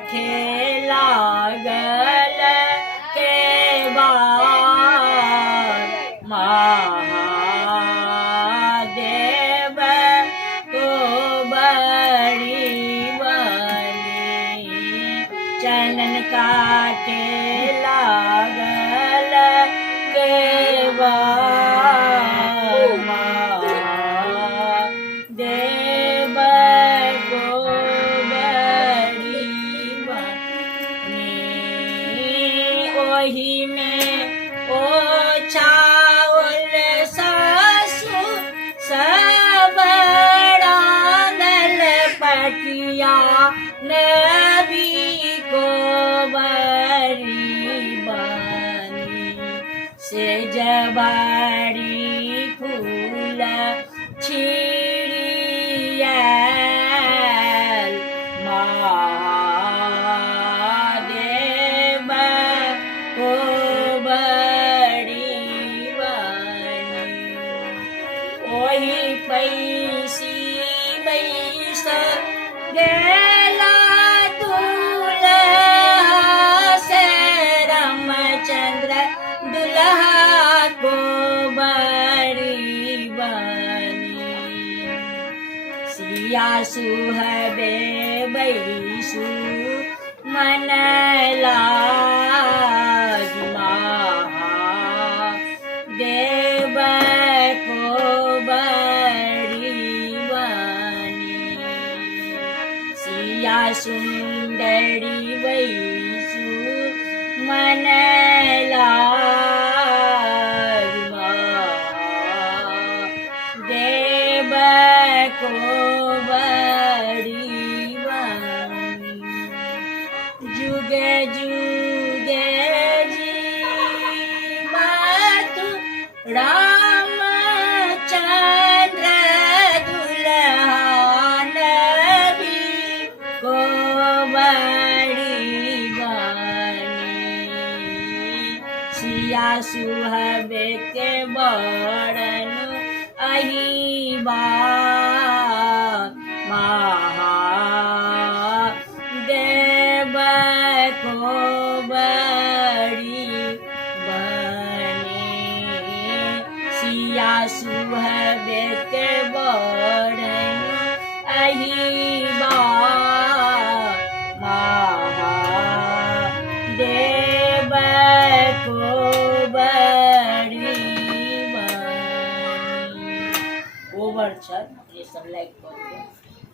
काठे लागल के बार महादेव को बड़ी बनी चनन काठे लागल के बार महादेव को बड़ी बनी ओही में ओ चावल सासु सब डालल पटिया नबी को बड़ी बनी से जबाड़ी फूल छिड़ियल महादेव को बड़ी बनी ओही पैसी बैस गेला दुल्हा से रामचंद्र दुल्हा को बड़ी बनी सिया सुहबे बैसु मन लाग महादेव को बड़ी बनी सिया सुंदरी बैसु मन लाग महादेव को बड़ी बनी जुगे जुगे जीवत रामचंद्र दुल्हा नबी को बड़ी बनी सिया सुहबे के बड़न अही बात महादेव को बड़ी बनी सिया सुहबे के बड़न अही बात महादेव को बड़ी बनी ओवर ये सब लाइक करो।